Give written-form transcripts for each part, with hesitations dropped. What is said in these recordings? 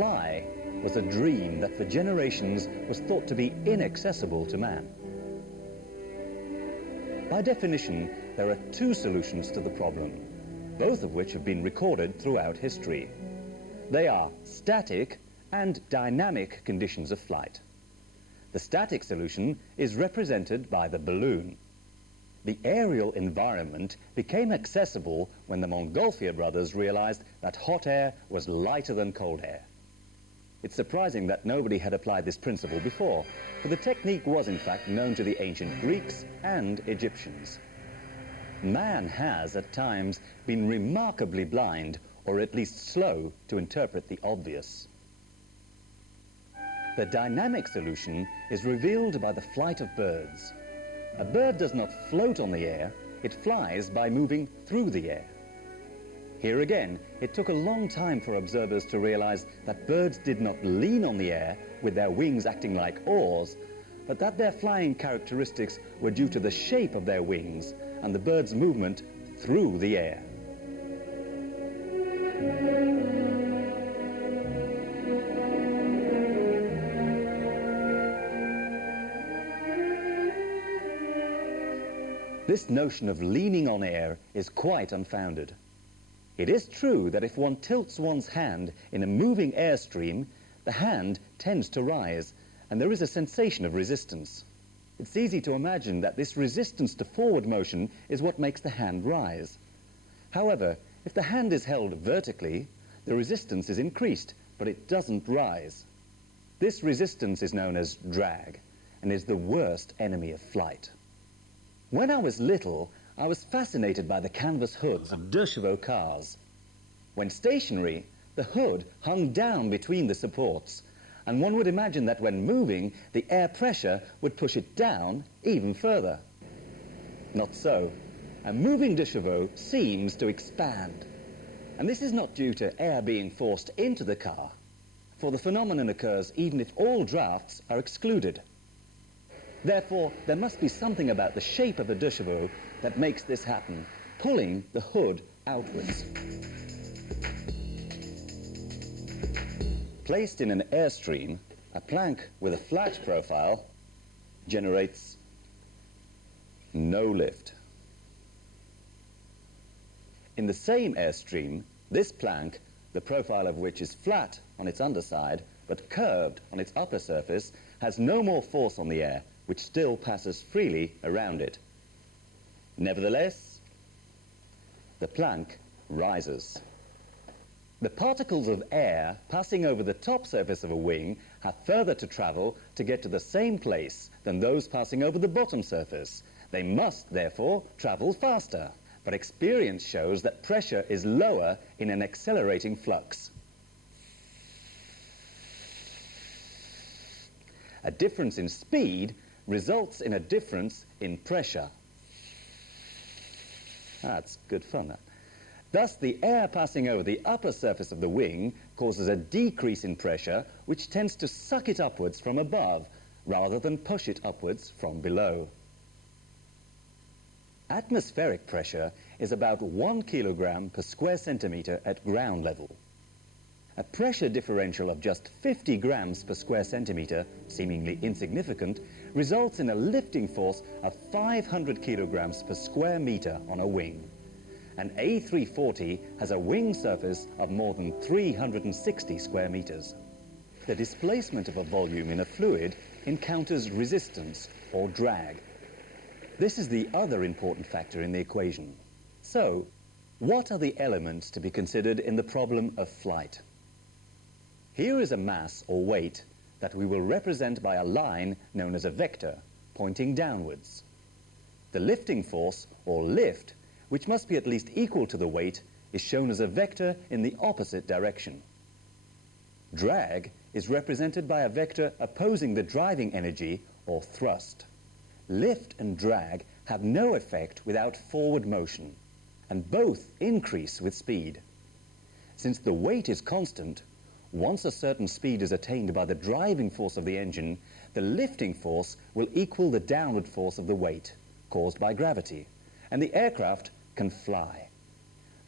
fly was a dream that for generations was thought to be inaccessible to man. By definition, there are two solutions to the problem, both of which have been recorded throughout history. They are static and dynamic conditions of flight. The static solution is represented by the balloon. The aerial environment became accessible when the Montgolfier brothers realized that hot air was lighter than cold air. It's surprising that nobody had applied this principle before, for the technique was in fact known to the ancient Greeks and Egyptians. Man has at times been remarkably blind, or at least slow, to interpret the obvious. The dynamic solution is revealed by the flight of birds. A bird does not float on the air, it flies by moving through the air. Here again, it took a long time for observers to realize that birds did not lean on the air with their wings acting like oars, but that their flying characteristics were due to the shape of their wings and the bird's movement through the air. This notion of leaning on air is quite unfounded. It is true that if one tilts one's hand in a moving airstream, the hand tends to rise, and there is a sensation of resistance. It's easy to imagine that this resistance to forward motion is what makes the hand rise. However, if the hand is held vertically, the resistance is increased, but it doesn't rise. This resistance is known as drag, and is the worst enemy of flight. When I was little, I was fascinated by the canvas hoods of 2 chevaux cars. When stationary, the hood hung down between the supports, and one would imagine that when moving, the air pressure would push it down even further. Not so. A moving 2 chevaux seems to expand. And this is not due to air being forced into the car, for the phenomenon occurs even if all drafts are excluded. Therefore, there must be something about the shape of a 2 chevaux that makes this happen, pulling the hood outwards. Placed in an airstream, a plank with a flat profile generates no lift. In the same airstream, this plank, the profile of which is flat on its underside but curved on its upper surface, has no more force on the air, which still passes freely around it. Nevertheless, the plank rises. The particles of air passing over the top surface of a wing have further to travel to get to the same place than those passing over the bottom surface. They must, therefore, travel faster, but experience shows that pressure is lower in an accelerating flux. A difference in speed results in a difference in pressure. That's good fun, that. Thus, the air passing over the upper surface of the wing causes a decrease in pressure, which tends to suck it upwards from above, rather than push it upwards from below. Atmospheric pressure is about 1 kilogram per square centimeter at ground level. A pressure differential of just 50 grams per square centimeter, seemingly insignificant, results in a lifting force of 500 kilograms per square meter on a wing. An A340 has a wing surface of more than 360 square meters. The displacement of a volume in a fluid encounters resistance or drag. This is the other important factor in the equation. So, what are the elements to be considered in the problem of flight? Here is a mass or weight that we will represent by a line known as a vector, pointing downwards. The lifting force, or lift, which must be at least equal to the weight, is shown as a vector in the opposite direction. Drag is represented by a vector opposing the driving energy, or thrust. Lift and drag have no effect without forward motion, and both increase with speed. Since the weight is constant, once a certain speed is attained by the driving force of the engine, the lifting force will equal the downward force of the weight, caused by gravity, and the aircraft can fly.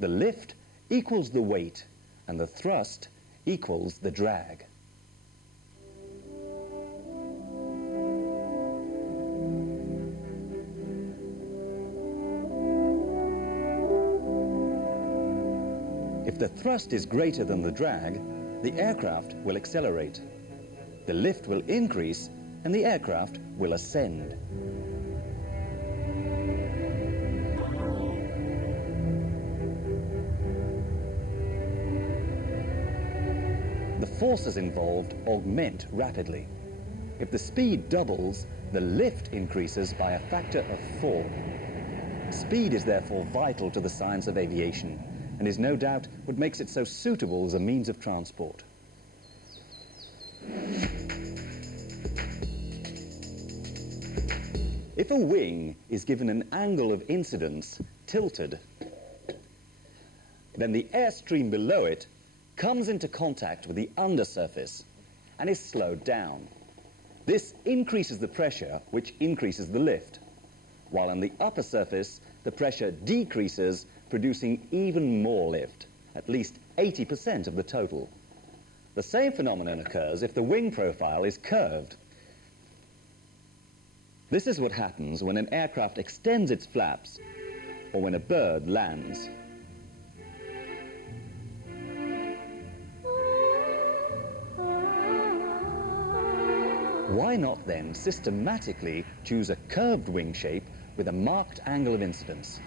The lift equals the weight, and the thrust equals the drag. If the thrust is greater than the drag, the aircraft will accelerate. The lift will increase and the aircraft will ascend. The forces involved augment rapidly. If the speed doubles, the lift increases by a factor of 4. Speed is therefore vital to the science of aviation, and is no doubt what makes it so suitable as a means of transport. If a wing is given an angle of incidence tilted, then the airstream below it comes into contact with the undersurface and is slowed down. This increases the pressure, which increases the lift, while on the upper surface the pressure decreases, producing even more lift, at least 80% of the total. The same phenomenon occurs if the wing profile is curved. This is what happens when an aircraft extends its flaps or when a bird lands. Why not then systematically choose a curved wing shape with a marked angle of incidence?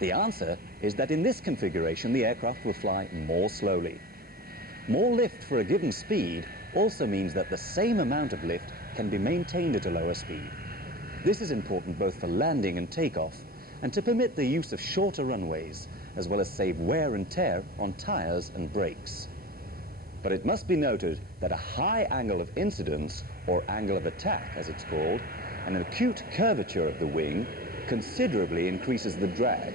The answer is that in this configuration the aircraft will fly more slowly. More lift for a given speed also means that the same amount of lift can be maintained at a lower speed. This is important both for landing and takeoff, and to permit the use of shorter runways, as well as save wear and tear on tires and brakes. But it must be noted that a high angle of incidence, or angle of attack as it's called, and an acute curvature of the wing considerably increases the drag,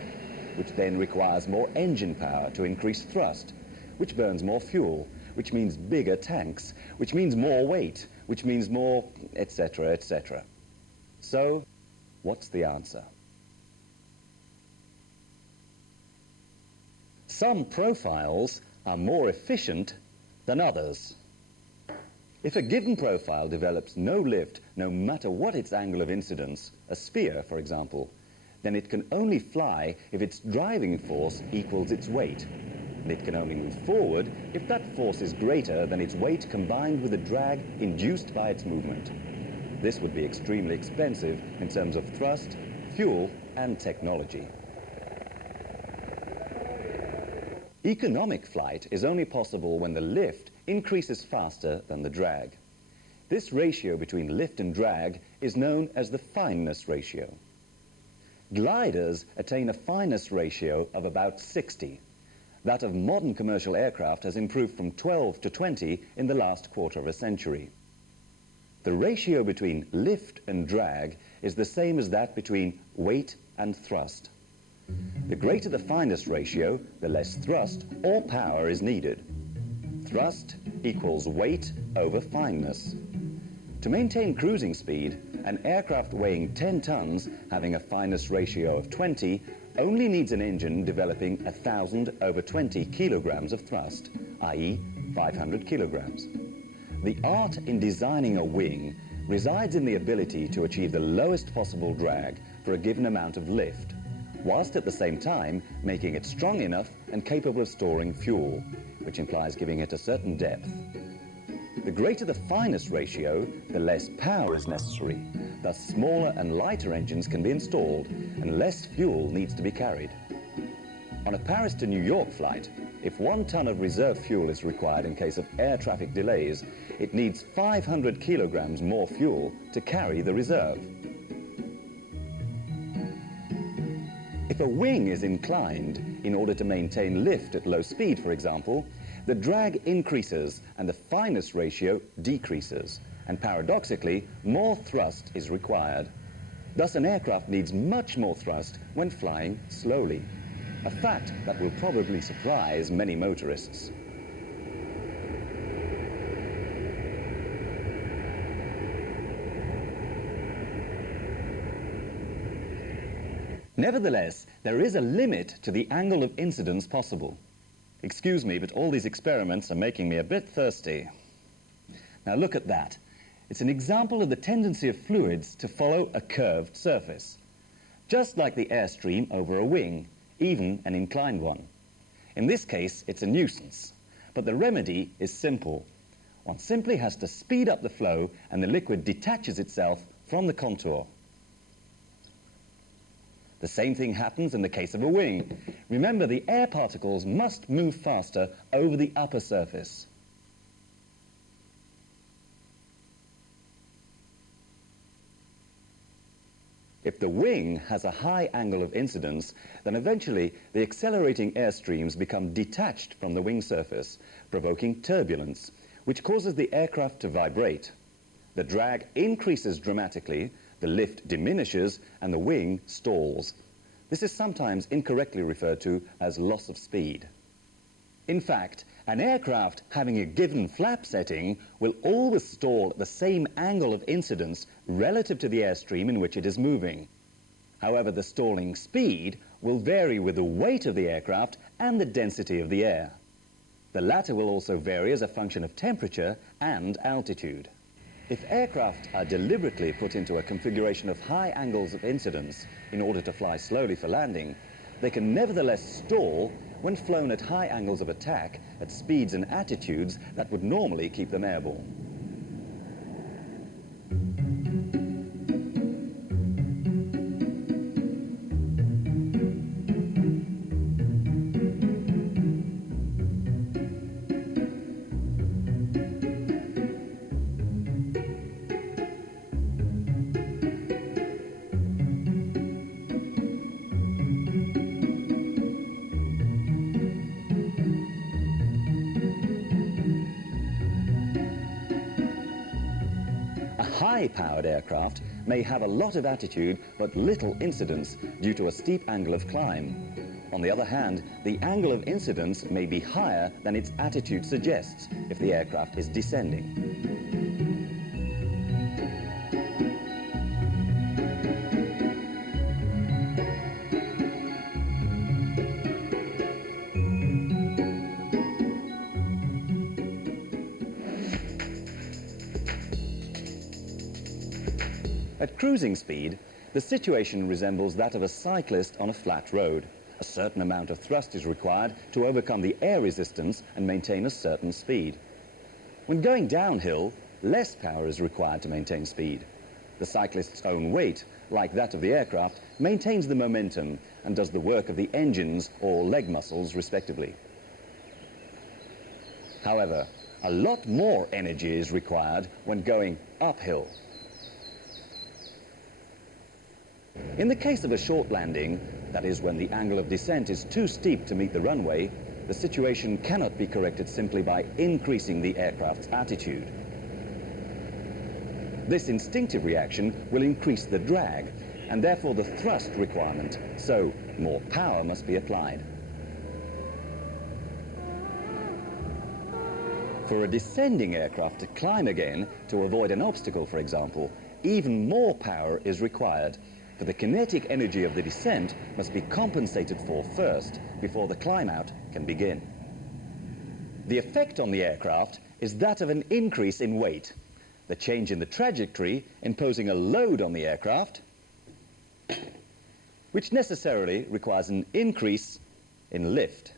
which then requires more engine power to increase thrust, which burns more fuel, which means bigger tanks, which means more weight, which means more, etc., etc. So, what's the answer? Some profiles are more efficient than others. If a given profile develops no lift, no matter what its angle of incidence, a sphere, for example, then it can only fly if its driving force equals its weight. And it can only move forward if that force is greater than its weight combined with the drag induced by its movement. This would be extremely expensive in terms of thrust, fuel, and technology. Economic flight is only possible when the lift increases faster than the drag. This ratio between lift and drag is known as the fineness ratio. Gliders attain a fineness ratio of about 60. That of modern commercial aircraft has improved from 12 to 20 in the last quarter of a century. The ratio between lift and drag is the same as that between weight and thrust. The greater the fineness ratio, the less thrust or power is needed. Thrust equals weight over fineness. To maintain cruising speed, an aircraft weighing 10 tons having a fineness ratio of 20 only needs an engine developing 1,000 over 20 kilograms of thrust, i.e. 500 kilograms. The art in designing a wing resides in the ability to achieve the lowest possible drag for a given amount of lift, whilst at the same time making it strong enough and capable of storing fuel, which implies giving it a certain depth. The greater the fineness ratio, the less power is necessary. Thus smaller and lighter engines can be installed and less fuel needs to be carried. On a Paris to New York flight, if 1 ton of reserve fuel is required in case of air traffic delays, it needs 500 kilograms more fuel to carry the reserve. If a wing is inclined in order to maintain lift at low speed, for example, the drag increases and the fineness ratio decreases, and paradoxically, more thrust is required. Thus, an aircraft needs much more thrust when flying slowly, a fact that will probably surprise many motorists. Nevertheless, there is a limit to the angle of incidence possible. Excuse me, but all these experiments are making me a bit thirsty. Now look at that. It's an example of the tendency of fluids to follow a curved surface, just like the airstream over a wing, even an inclined one. In this case, it's a nuisance, but the remedy is simple. One simply has to speed up the flow and the liquid detaches itself from the contour. The same thing happens in the case of a wing. Remember, the air particles must move faster over the upper surface. If the wing has a high angle of incidence, then eventually the accelerating airstreams become detached from the wing surface, provoking turbulence, which causes the aircraft to vibrate. The drag increases dramatically, the lift diminishes, and the wing stalls. This is sometimes incorrectly referred to as loss of speed. In fact, an aircraft having a given flap setting will always stall at the same angle of incidence relative to the airstream in which it is moving. However, the stalling speed will vary with the weight of the aircraft and the density of the air. The latter will also vary as a function of temperature and altitude. If aircraft are deliberately put into a configuration of high angles of incidence in order to fly slowly for landing, they can nevertheless stall when flown at high angles of attack at speeds and attitudes that would normally keep them airborne. A high-powered aircraft may have a lot of attitude but little incidence due to a steep angle of climb. On the other hand, the angle of incidence may be higher than its attitude suggests if the aircraft is descending. At cruising speed, the situation resembles that of a cyclist on a flat road. A certain amount of thrust is required to overcome the air resistance and maintain a certain speed. When going downhill, less power is required to maintain speed. The cyclist's own weight, like that of the aircraft, maintains the momentum and does the work of the engines or leg muscles, respectively. However, a lot more energy is required when going uphill. In the case of a short landing, that is when the angle of descent is too steep to meet the runway, the situation cannot be corrected simply by increasing the aircraft's attitude. This instinctive reaction will increase the drag, and therefore the thrust requirement, so more power must be applied. For a descending aircraft to climb again, to avoid an obstacle, for example, even more power is required. For the kinetic energy of the descent must be compensated for first before the climb out can begin. The effect on the aircraft is that of an increase in weight, the change in the trajectory imposing a load on the aircraft, which necessarily requires an increase in lift.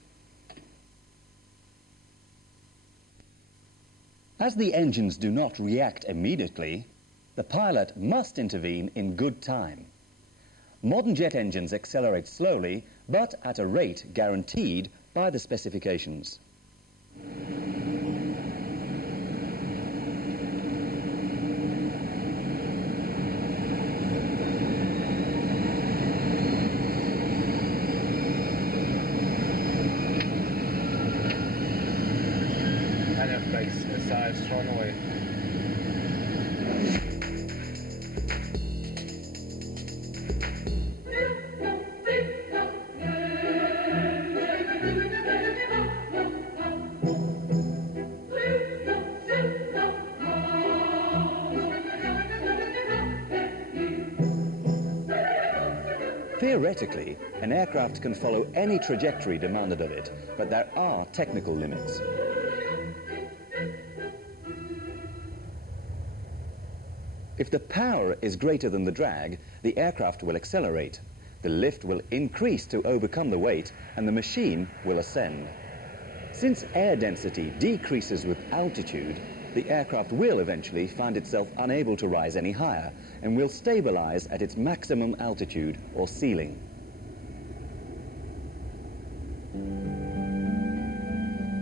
As the engines do not react immediately, the pilot must intervene in good time. Modern jet engines accelerate slowly, but at a rate guaranteed by the specifications. And if brakes besides thrown away. Theoretically, An aircraft can follow any trajectory demanded of it, but there are technical limits. If the power is greater than the drag, the aircraft will accelerate. The lift will increase to overcome the weight, and the machine will ascend. Since air density decreases with altitude, the aircraft will eventually find itself unable to rise any higher and will stabilize at its maximum altitude or ceiling.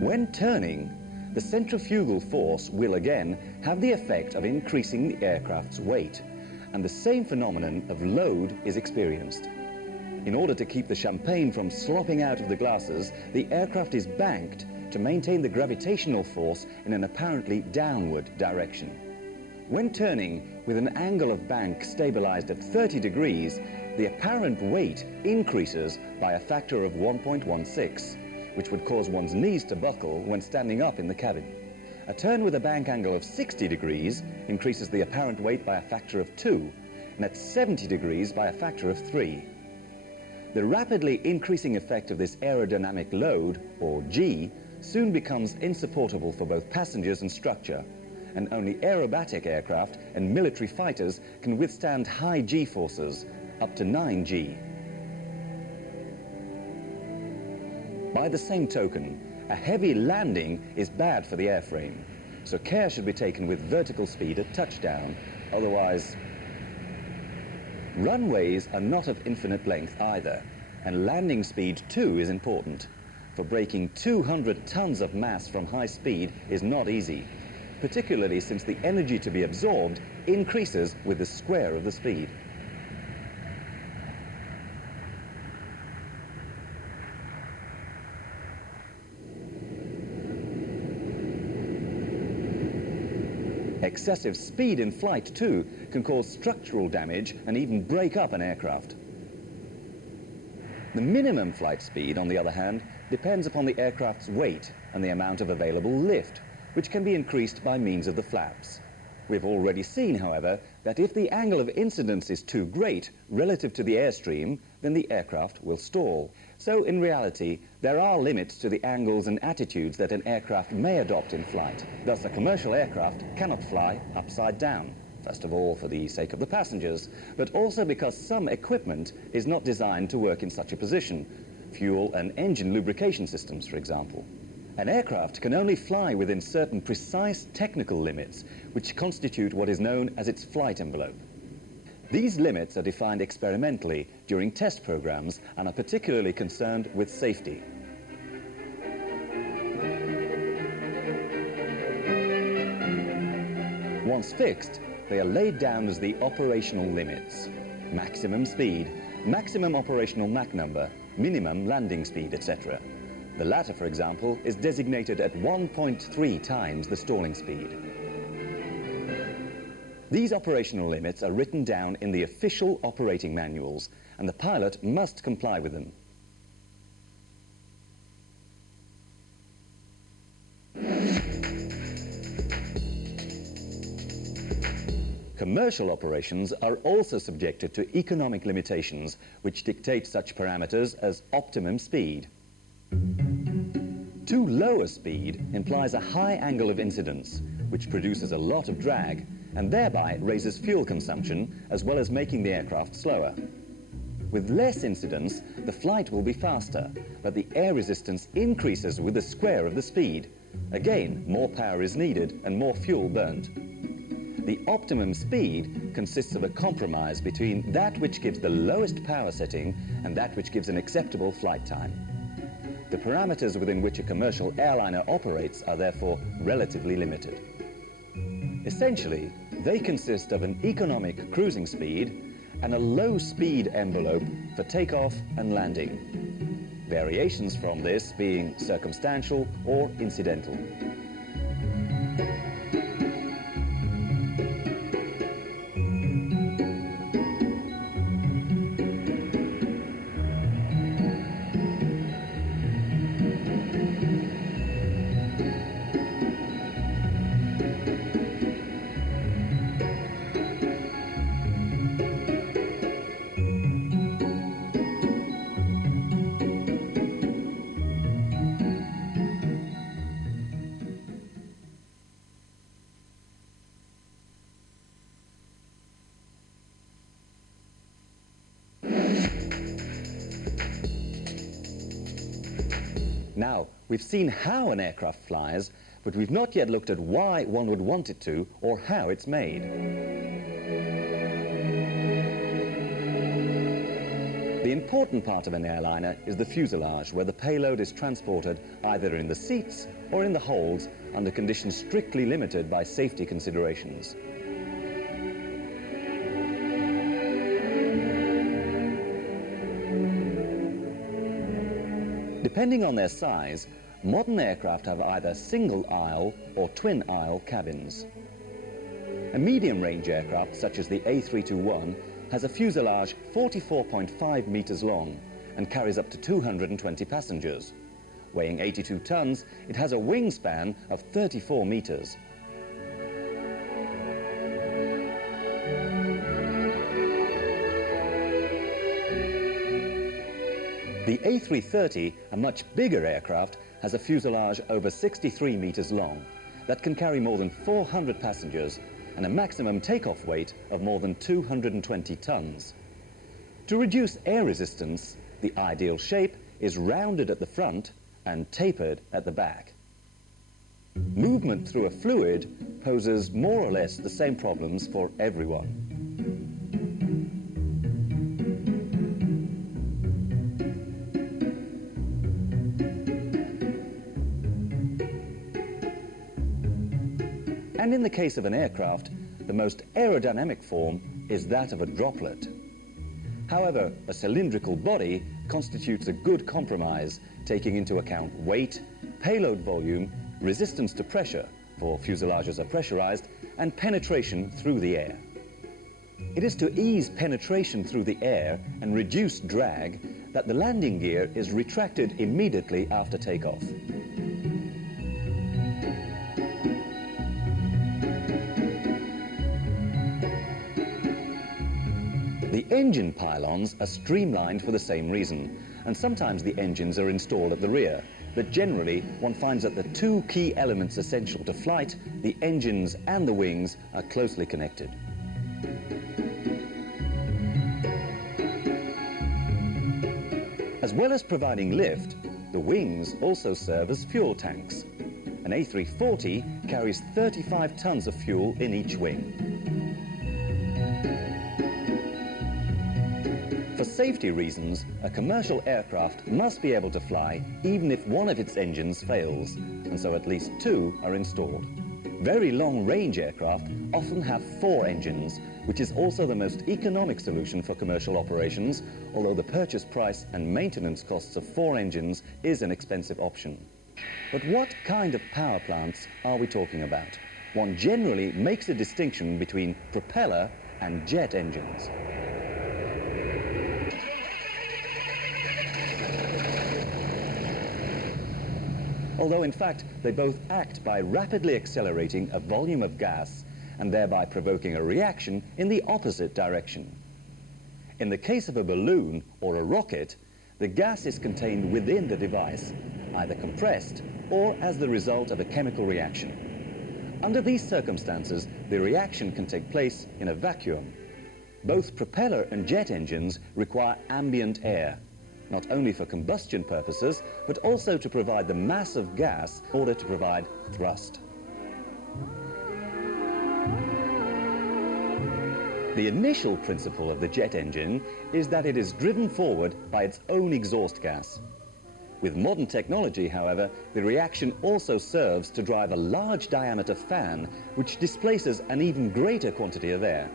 When turning, the centrifugal force will again have the effect of increasing the aircraft's weight, and the same phenomenon of load is experienced. In order to keep the champagne from slopping out of the glasses, the aircraft is banked to maintain the gravitational force in an apparently downward direction. When turning with an angle of bank stabilized at 30 degrees, the apparent weight increases by a factor of 1.16, which would cause one's knees to buckle when standing up in the cabin. A turn with a bank angle of 60 degrees increases the apparent weight by a factor of 2, and at 70 degrees by a factor of 3. The rapidly increasing effect of this aerodynamic load, or G, soon becomes insupportable for both passengers and structure, and only aerobatic aircraft and military fighters can withstand high G forces, up to 9G. By the same token, a heavy landing is bad for the airframe, so care should be taken with vertical speed at touchdown, otherwise... Runways are not of infinite length either, and landing speed too is important. For braking 200 tons of mass from high speed is not easy, particularly since the energy to be absorbed increases with the square of the speed. Excessive speed in flight, too, can cause structural damage and even break up an aircraft. The minimum flight speed, on the other hand, depends upon the aircraft's weight and the amount of available lift, which can be increased by means of the flaps. We've already seen, however, that if the angle of incidence is too great relative to the airstream, then the aircraft will stall. So, in reality, there are limits to the angles and attitudes that an aircraft may adopt in flight. Thus, a commercial aircraft cannot fly upside down. First of all, for the sake of the passengers, but also because some equipment is not designed to work in such a position. Fuel and engine lubrication systems, for example. An aircraft can only fly within certain precise technical limits, which constitute what is known as its flight envelope. These limits are defined experimentally during test programs and are particularly concerned with safety. Once fixed, they are laid down as the operational limits: maximum speed, maximum operational Mach number, minimum landing speed, etc. The latter, for example, is designated at 1.3 times the stalling speed. These operational limits are written down in the official operating manuals, and the pilot must comply with them. Commercial operations are also subjected to economic limitations, which dictate such parameters as optimum speed. Too low a speed implies a high angle of incidence, which produces a lot of drag, and thereby raises fuel consumption, as well as making the aircraft slower. With less incidence, the flight will be faster, but the air resistance increases with the square of the speed. Again, more power is needed and more fuel burnt. The optimum speed consists of a compromise between that which gives the lowest power setting and that which gives an acceptable flight time. The parameters within which a commercial airliner operates are therefore relatively limited. Essentially, they consist of an economic cruising speed and a low speed envelope for takeoff and landing. Variations from this being circumstantial or incidental. Now, we've seen how an aircraft flies, but we've not yet looked at why one would want it to or how it's made. The important part of an airliner is the fuselage, where the payload is transported either in the seats or in the holds under conditions strictly limited by safety considerations. Depending on their size, modern aircraft have either single-aisle or twin-aisle cabins. A medium-range aircraft, such as the A321, has a fuselage 44.5 meters long and carries up to 220 passengers. Weighing 82 tons, it has a wingspan of 34 meters. The A330, a much bigger aircraft, has a fuselage over 63 meters long that can carry more than 400 passengers and a maximum takeoff weight of more than 220 tons. To reduce air resistance, the ideal shape is rounded at the front and tapered at the back. Movement through a fluid poses more or less the same problems for everyone. And in the case of an aircraft, the most aerodynamic form is that of a droplet. However, a cylindrical body constitutes a good compromise, taking into account weight, payload volume, resistance to pressure, for fuselages are pressurized, and penetration through the air. It is to ease penetration through the air and reduce drag that the landing gear is retracted immediately after takeoff. The engine pylons are streamlined for the same reason, and sometimes the engines are installed at the rear, but generally one finds that the two key elements essential to flight, the engines and the wings, are closely connected. As well as providing lift, the wings also serve as fuel tanks. An A340 carries 35 tons of fuel in each wing. For safety reasons, a commercial aircraft must be able to fly even if one of its engines fails, and so at least two are installed. Very long-range aircraft often have 4 engines, which is also the most economic solution for commercial operations, although the purchase price and maintenance costs of 4 engines is an expensive option. But what kind of power plants are we talking about? One generally makes a distinction between propeller and jet engines. Although in fact they both act by rapidly accelerating a volume of gas and thereby provoking a reaction in the opposite direction. In the case of a balloon or a rocket, the gas is contained within the device, either compressed or as the result of a chemical reaction. Under these circumstances, the reaction can take place in a vacuum. Both propeller and jet engines require ambient air, not only for combustion purposes, but also to provide the mass of gas in order to provide thrust. The initial principle of the jet engine is that it is driven forward by its own exhaust gas. With modern technology, however, the reaction also serves to drive a large diameter fan which displaces an even greater quantity of air.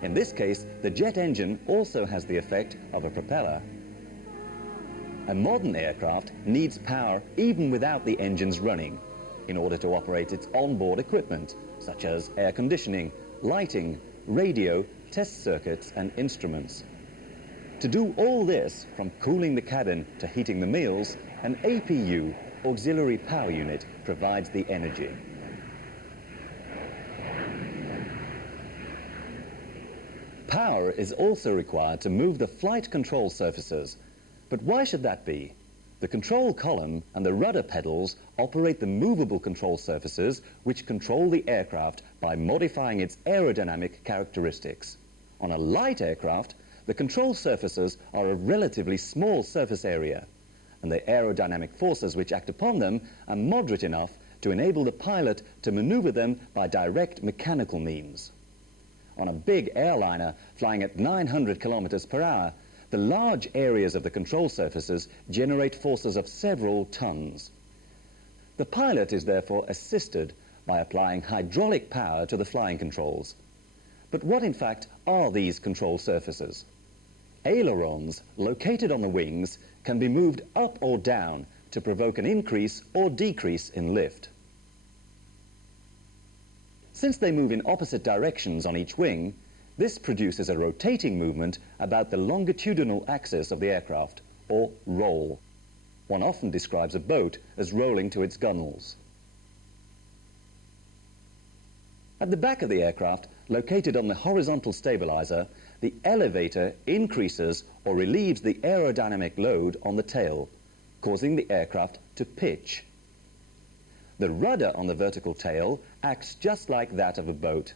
In this case, the jet engine also has the effect of a propeller. A modern aircraft needs power even without the engines running in order to operate its onboard equipment, such as air conditioning, lighting, radio, test circuits and instruments. To do all this, from cooling the cabin to heating the meals, an APU, auxiliary power unit, provides the energy. Power is also required to move the flight control surfaces. But why should that be? The control column and the rudder pedals operate the movable control surfaces which control the aircraft by modifying its aerodynamic characteristics. On a light aircraft, the control surfaces are a relatively small surface area. and the aerodynamic forces which act upon them are moderate enough to enable the pilot to maneuver them by direct mechanical means. On a big airliner flying at 900 kilometers per hour, the large areas of the control surfaces generate forces of several tons. The pilot is therefore assisted by applying hydraulic power to the flying controls. But what in fact are these control surfaces? Ailerons located on the wings can be moved up or down to provoke an increase or decrease in lift. Since they move in opposite directions on each wing, this produces a rotating movement about the longitudinal axis of the aircraft, or roll. One often describes a boat as rolling to its gunwales. At the back of the aircraft, located on the horizontal stabilizer, the elevator increases or relieves the aerodynamic load on the tail, causing the aircraft to pitch. The rudder on the vertical tail acts just like that of a boat,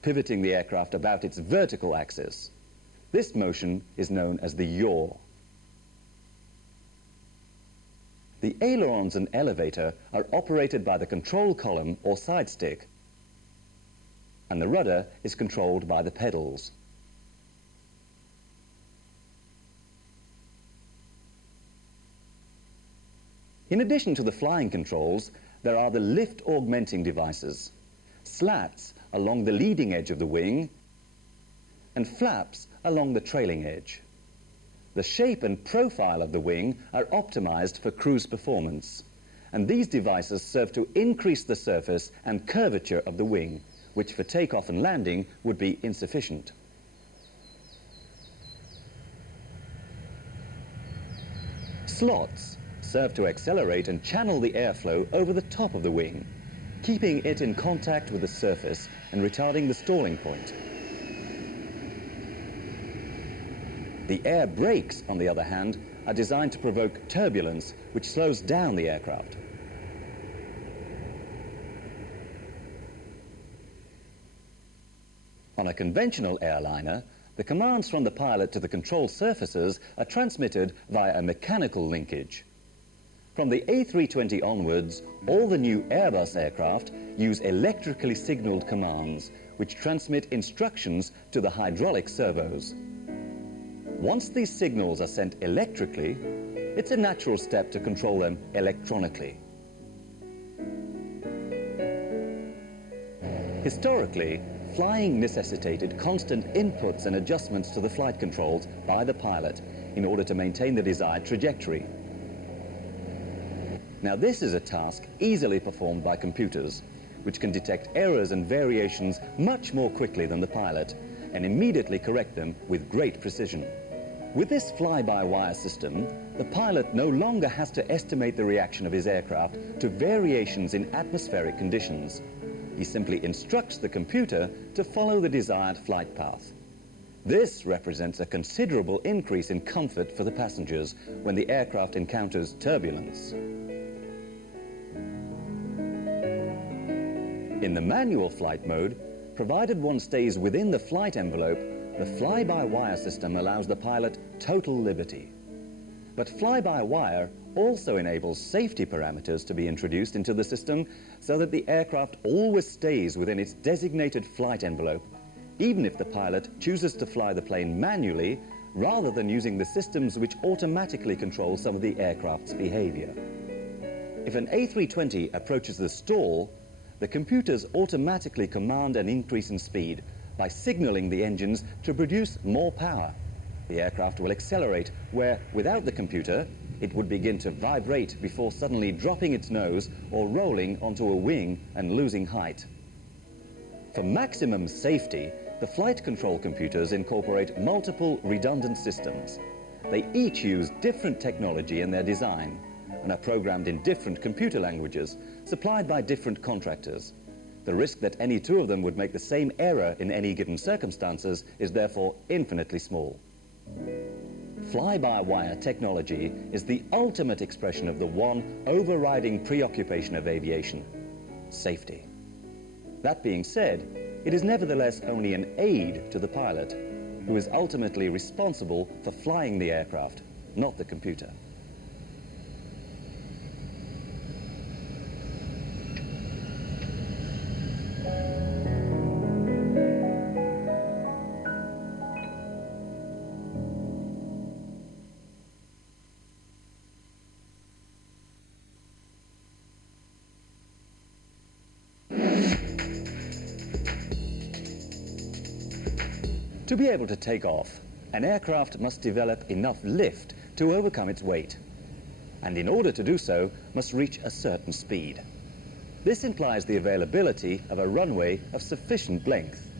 pivoting the aircraft about its vertical axis. This motion is known as the yaw. The ailerons and elevator are operated by the control column or side stick, and the rudder is controlled by the pedals. In addition to the flying controls, there are the lift augmenting devices, slats along the leading edge of the wing, and flaps along the trailing edge. The shape and profile of the wing are optimized for cruise performance, and these devices serve to increase the surface and curvature of the wing, which for takeoff and landing would be insufficient. Slots serve to accelerate and channel the airflow over the top of the wing, keeping it in contact with the surface and retarding the stalling point. The air brakes, on the other hand, are designed to provoke turbulence, which slows down the aircraft. On a conventional airliner, the commands from the pilot to the control surfaces are transmitted via a mechanical linkage. From the A320 onwards, all the new Airbus aircraft use electrically signaled commands, which transmit instructions to the hydraulic servos. Once these signals are sent electrically, it's a natural step to control them electronically. Historically, flying necessitated constant inputs and adjustments to the flight controls by the pilot in order to maintain the desired trajectory. Now, this is a task easily performed by computers, which can detect errors and variations much more quickly than the pilot and immediately correct them with great precision. With this fly-by-wire system, the pilot no longer has to estimate the reaction of his aircraft to variations in atmospheric conditions. He simply instructs the computer to follow the desired flight path. This represents a considerable increase in comfort for the passengers when the aircraft encounters turbulence. In the manual flight mode, provided one stays within the flight envelope, the fly-by-wire system allows the pilot total liberty. But fly-by-wire also enables safety parameters to be introduced into the system so that the aircraft always stays within its designated flight envelope, even if the pilot chooses to fly the plane manually rather than using the systems which automatically control some of the aircraft's behavior. If an A320 approaches the stall, the computers automatically command an increase in speed by signaling the engines to produce more power. The aircraft will accelerate where, without the computer, it would begin to vibrate before suddenly dropping its nose or rolling onto a wing and losing height. For maximum safety, the flight control computers incorporate multiple redundant systems. They each use different technology in their design and are programmed in different computer languages supplied by different contractors. The risk that any two of them would make the same error in any given circumstances is therefore infinitely small. Fly-by-wire technology is the ultimate expression of the one overriding preoccupation of aviation: safety. That being said, it is nevertheless only an aid to the pilot, who is ultimately responsible for flying the aircraft, not the computer. To be able to take off, an aircraft must develop enough lift to overcome its weight, and in order to do so, must reach a certain speed. This implies the availability of a runway of sufficient length.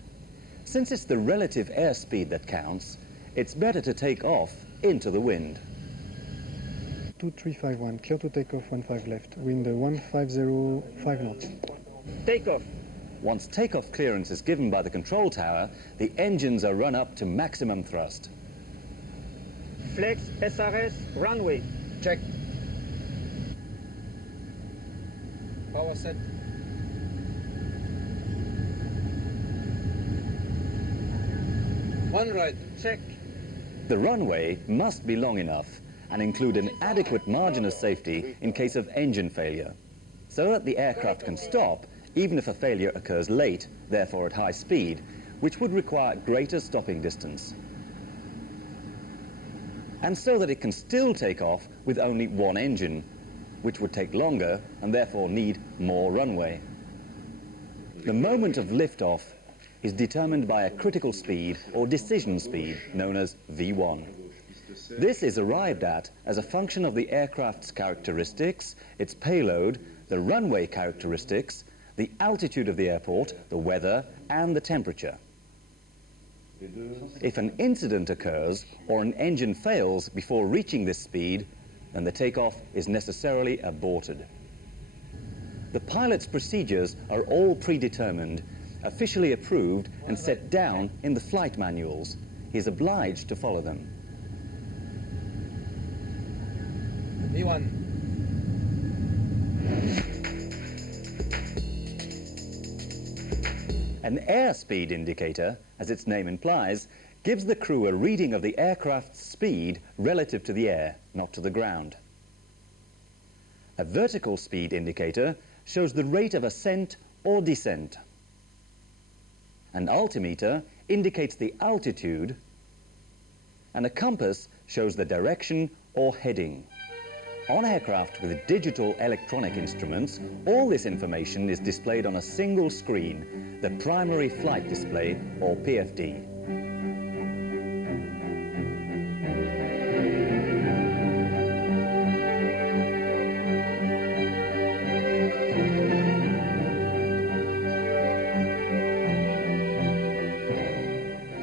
Since it's the relative airspeed that counts, it's better to take off into the wind. 2351, clear to take off 15 left, wind 1505 knots. Take off. Once takeoff clearance is given by the control tower, the engines are run up to maximum thrust. Flex SRS runway. Check. Power set. One right. Check. The runway must be long enough and include an adequate margin of safety in case of engine failure, so that the aircraft can stop even if a failure occurs late, therefore at high speed, which would require greater stopping distance. And so that it can still take off with only one engine, which would take longer and therefore need more runway. The moment of liftoff is determined by a critical speed or decision speed known as V1. This is arrived at as a function of the aircraft's characteristics, its payload, the runway characteristics, the altitude of the airport, the weather, and the temperature. If an incident occurs or an engine fails before reaching this speed, then the takeoff is necessarily aborted. The pilot's procedures are all predetermined, officially approved, and set down in the flight manuals. He is obliged to follow them. V1. An airspeed indicator, as its name implies, gives the crew a reading of the aircraft's speed relative to the air, not to the ground. A vertical speed indicator shows the rate of ascent or descent. An altimeter indicates the altitude, and a compass shows the direction or heading. On aircraft with digital electronic instruments, all this information is displayed on a single screen, the Primary Flight Display, or PFD.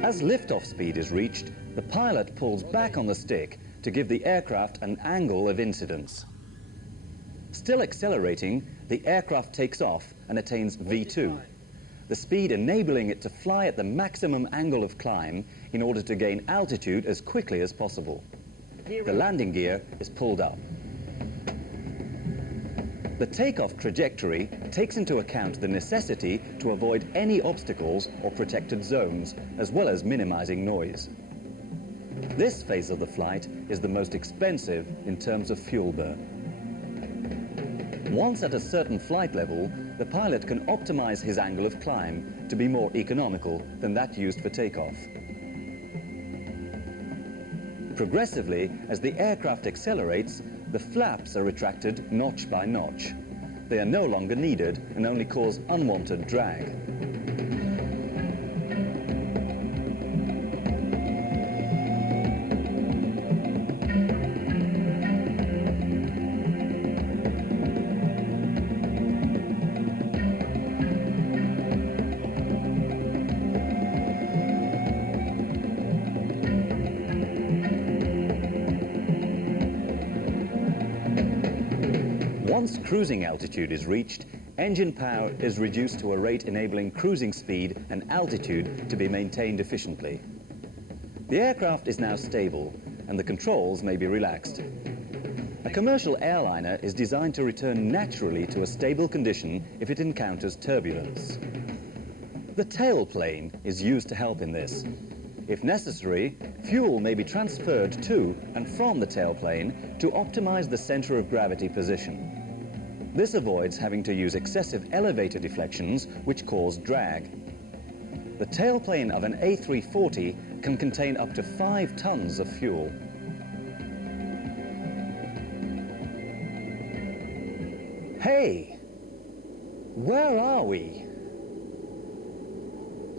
As liftoff speed is reached, the pilot pulls back on the stick to give the aircraft an angle of incidence. Still accelerating, the aircraft takes off and attains V2, the speed enabling it to fly at the maximum angle of climb in order to gain altitude as quickly as possible. The landing gear is pulled up. The takeoff trajectory takes into account the necessity to avoid any obstacles or protected zones, as well as minimizing noise. This phase of the flight is the most expensive in terms of fuel burn. Once at a certain flight level, the pilot can optimize his angle of climb to be more economical than that used for takeoff. Progressively, as the aircraft accelerates, the flaps are retracted notch by notch. They are no longer needed and only cause unwanted drag. Once cruising altitude is reached, engine power is reduced to a rate enabling cruising speed and altitude to be maintained efficiently. The aircraft is now stable, and the controls may be relaxed. A commercial airliner is designed to return naturally to a stable condition if it encounters turbulence. The tailplane is used to help in this. If necessary, fuel may be transferred to and from the tailplane to optimize the center of gravity position. This avoids having to use excessive elevator deflections, which cause drag. The tailplane of an A340 can contain up to 5 tons of fuel. Hey! Where are we?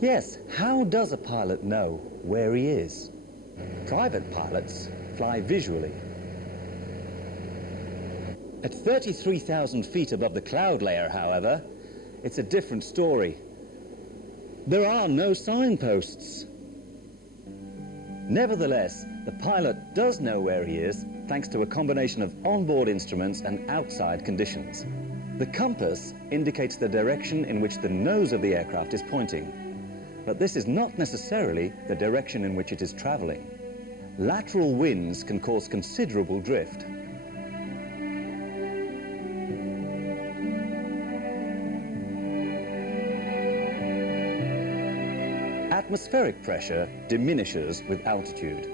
Yes, how does a pilot know? where he is. Private pilots fly visually. At 33,000 feet above the cloud layer, however, it's a different story. There are no signposts. Nevertheless, the pilot does know where he is thanks to a combination of onboard instruments and outside conditions. The compass indicates the direction in which the nose of the aircraft is pointing, but this is not necessarily the direction in which it is traveling. Lateral winds can cause considerable drift. Atmospheric pressure diminishes with altitude.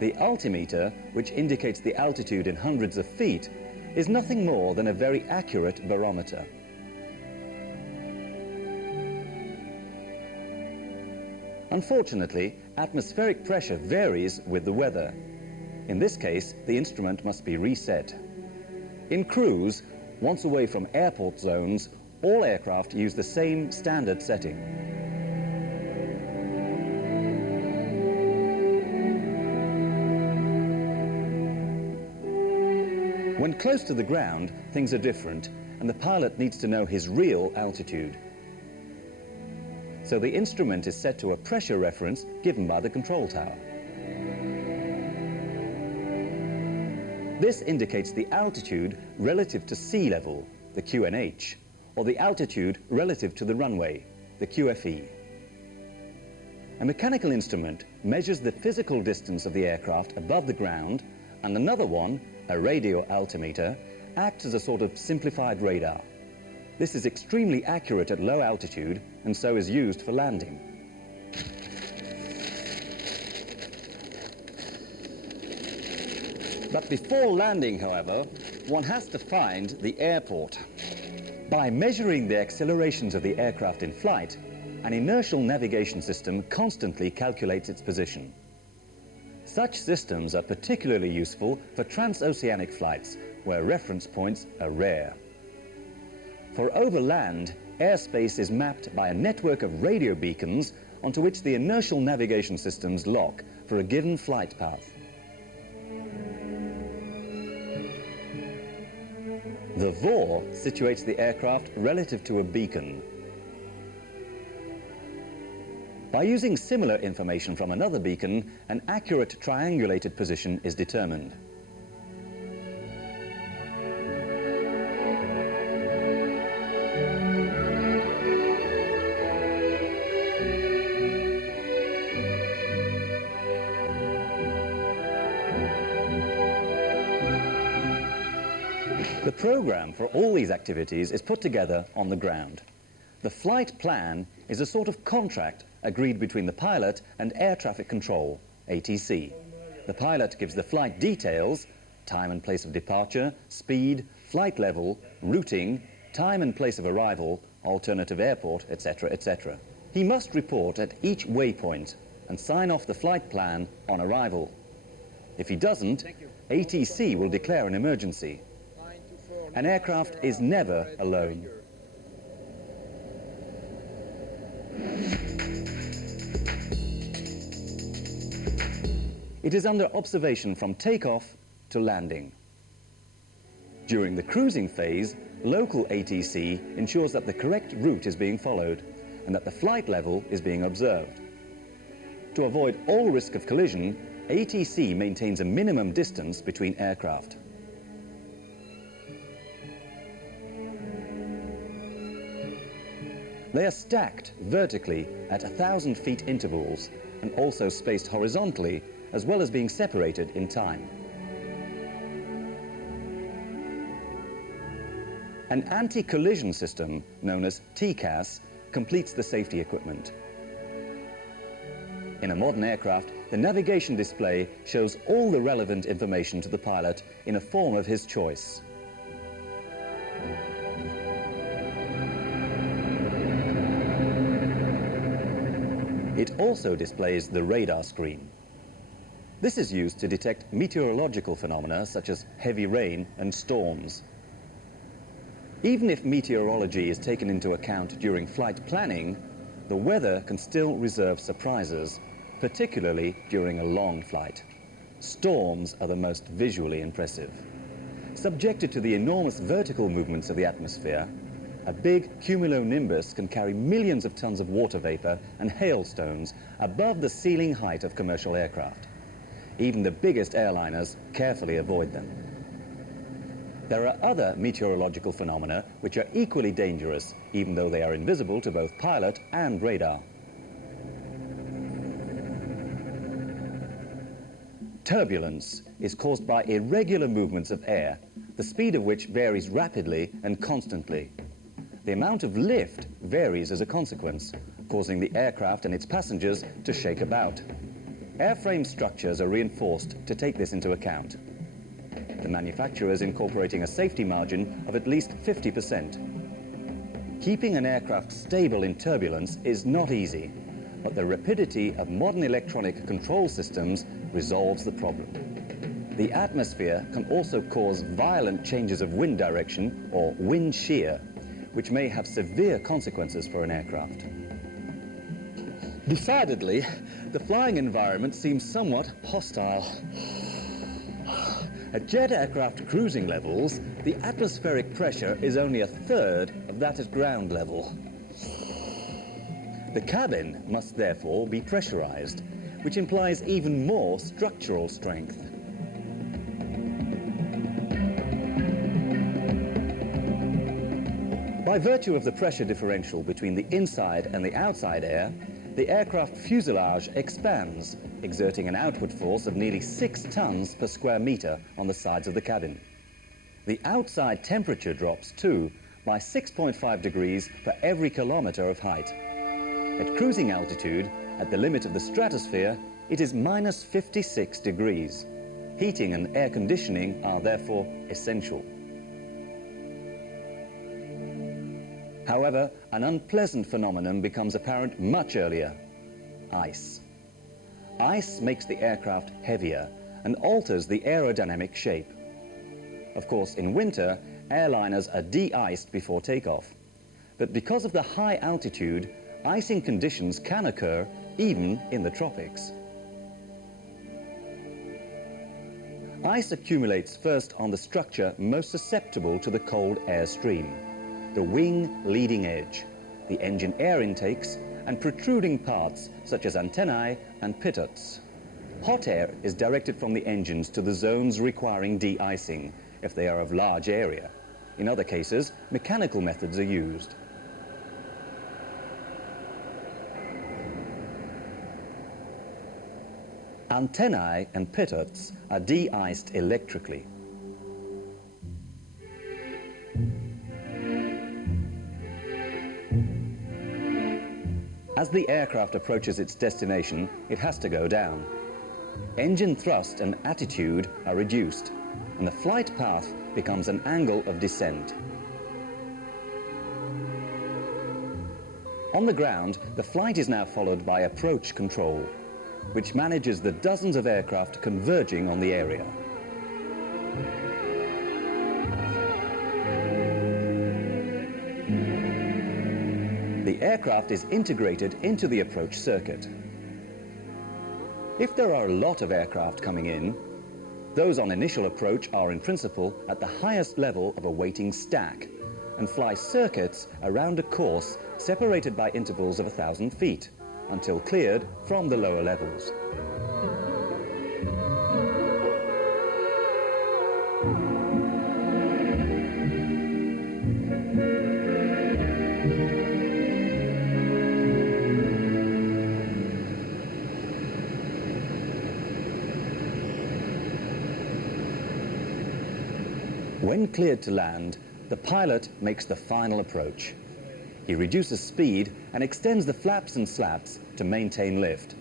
The altimeter, which indicates the altitude in hundreds of feet, is nothing more than a very accurate barometer. Unfortunately, atmospheric pressure varies with the weather. In this case, the instrument must be reset. In cruise, once away from airport zones, all aircraft use the same standard setting. When close to the ground, things are different, and the pilot needs to know his real altitude. So the instrument is set to a pressure reference given by the control tower. This indicates the altitude relative to sea level, the QNH, or the altitude relative to the runway, the QFE. A mechanical instrument measures the physical distance of the aircraft above the ground, and another one, a radio altimeter, acts as a sort of simplified radar. This is extremely accurate at low altitude and so is used for landing. But before landing, however, one has to find the airport. By measuring the accelerations of the aircraft in flight, an inertial navigation system constantly calculates its position. Such systems are particularly useful for transoceanic flights, where reference points are rare. For overland, airspace is mapped by a network of radio beacons onto which the inertial navigation systems lock for a given flight path. The VOR situates the aircraft relative to a beacon. By using similar information from another beacon, an accurate triangulated position is determined. The program for all these activities is put together on the ground. The flight plan is a sort of contract agreed between the pilot and air traffic control, ATC. The pilot gives the flight details, time and place of departure, speed, flight level, routing, time and place of arrival, alternative airport, etc., etc. He must report at each waypoint and sign off the flight plan on arrival. If he doesn't, ATC will declare an emergency. An aircraft is never alone. It is under observation from takeoff to landing. During the cruising phase, local ATC ensures that the correct route is being followed and that the flight level is being observed. To avoid all risk of collision, ATC maintains a minimum distance between aircraft. They are stacked vertically at 1,000 feet intervals and also spaced horizontally, as well as being separated in time. An anti-collision system, known as TCAS, completes the safety equipment. In a modern aircraft, the navigation display shows all the relevant information to the pilot in a form of his choice. It also displays the radar screen. This is used to detect meteorological phenomena such as heavy rain and storms. Even if meteorology is taken into account during flight planning, the weather can still reserve surprises, particularly during a long flight. Storms are the most visually impressive. Subjected to the enormous vertical movements of the atmosphere, a big cumulonimbus can carry millions of tons of water vapor and hailstones above the ceiling height of commercial aircraft. Even the biggest airliners carefully avoid them. There are other meteorological phenomena which are equally dangerous, even though they are invisible to both pilot and radar. Turbulence is caused by irregular movements of air, the speed of which varies rapidly and constantly. The amount of lift varies as a consequence, causing the aircraft and its passengers to shake about. Airframe structures are reinforced to take this into account. The manufacturers incorporating a safety margin of at least 50%. Keeping an aircraft stable in turbulence is not easy, but the rapidity of modern electronic control systems resolves the problem. The atmosphere can also cause violent changes of wind direction, or wind shear, which may have severe consequences for an aircraft. Decidedly, the flying environment seems somewhat hostile. At jet aircraft cruising levels, the atmospheric pressure is only a third of that at ground level. The cabin must therefore be pressurized, which implies even more structural strength. By virtue of the pressure differential between the inside and the outside air, the aircraft fuselage expands, exerting an outward force of nearly 6 tons per square meter on the sides of the cabin. The outside temperature drops too by 6.5 degrees for every kilometer of height. At cruising altitude, at the limit of the stratosphere, it is minus 56 degrees. Heating and air conditioning are therefore essential. However, an unpleasant phenomenon becomes apparent much earlier: ice. Ice makes the aircraft heavier and alters the aerodynamic shape. Of course, in winter, airliners are de-iced before takeoff. But because of the high altitude, icing conditions can occur even in the tropics. Ice accumulates first on the structure most susceptible to the cold air stream: the wing leading edge, the engine air intakes, and protruding parts such as antennae and pivots. Hot air is directed from the engines to the zones requiring de-icing, if they are of large area. In other cases, mechanical methods are used. Antennae and pivots are de-iced electrically. As the aircraft approaches its destination, it has to go down. Engine thrust and attitude are reduced, and the flight path becomes an angle of descent. On the ground, the flight is now followed by approach control, which manages the dozens of aircraft converging on the area. The aircraft is integrated into the approach circuit. If there are a lot of aircraft coming in, those on initial approach are in principle at the highest level of a waiting stack and fly circuits around a course separated by intervals of 1,000 feet until cleared from the lower levels. When cleared to land, the pilot makes the final approach. He reduces speed and extends the flaps and slaps to maintain lift.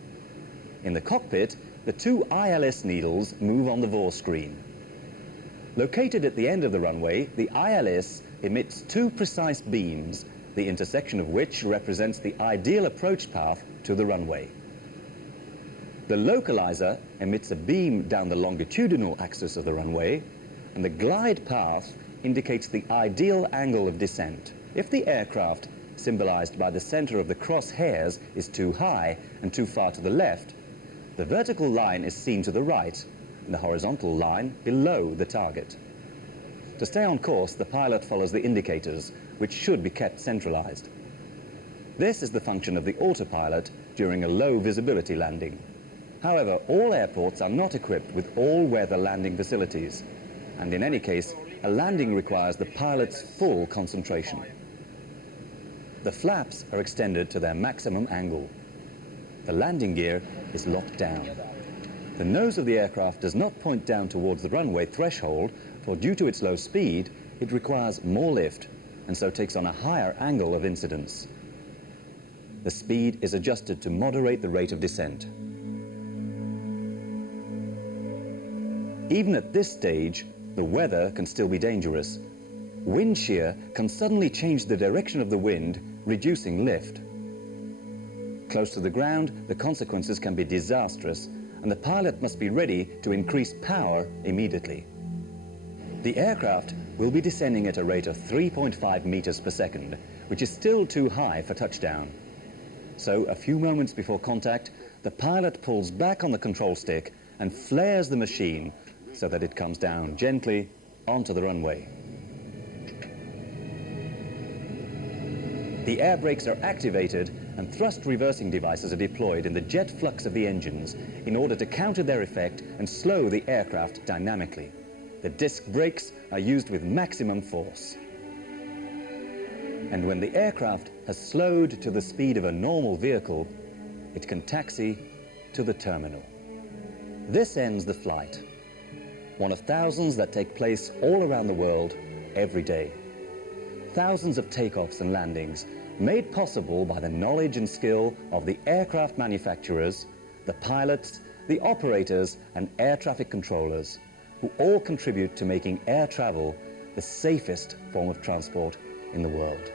In the cockpit, the 2 ILS needles move on the VOR screen. Located at the end of the runway, the ILS emits 2 precise beams, the intersection of which represents the ideal approach path to the runway. The localizer emits a beam down the longitudinal axis of the runway, and the glide path indicates the ideal angle of descent. If the aircraft, symbolized by the center of the crosshairs, is too high and too far to the left, The vertical line is seen to the right and the horizontal line below the target. To stay on course, the pilot follows the indicators, which should be kept centralized. This is the function of the autopilot during a low visibility landing. However, all airports are not equipped with all-weather landing facilities, and in any case, a landing requires the pilot's full concentration. The flaps are extended to their maximum angle. The landing gear is locked down. The nose of the aircraft does not point down towards the runway threshold, for due to its low speed, it requires more lift, and so takes on a higher angle of incidence. The speed is adjusted to moderate the rate of descent. Even at this stage, the weather can still be dangerous. Wind shear can suddenly change the direction of the wind, reducing lift. Close to the ground, the consequences can be disastrous, and the pilot must be ready to increase power immediately. The aircraft will be descending at a rate of 3.5 meters per second, which is still too high for touchdown. So, a few moments before contact, the pilot pulls back on the control stick and flares the machine so that it comes down gently onto the runway. The air brakes are activated and thrust reversing devices are deployed in the jet flux of the engines in order to counter their effect and slow the aircraft dynamically. The disc brakes are used with maximum force. And when the aircraft has slowed to the speed of a normal vehicle, it can taxi to the terminal. This ends the flight, one of thousands that take place all around the world every day. Thousands of takeoffs and landings made possible by the knowledge and skill of the aircraft manufacturers, the pilots, the operators and air traffic controllers, who all contribute to making air travel the safest form of transport in the world.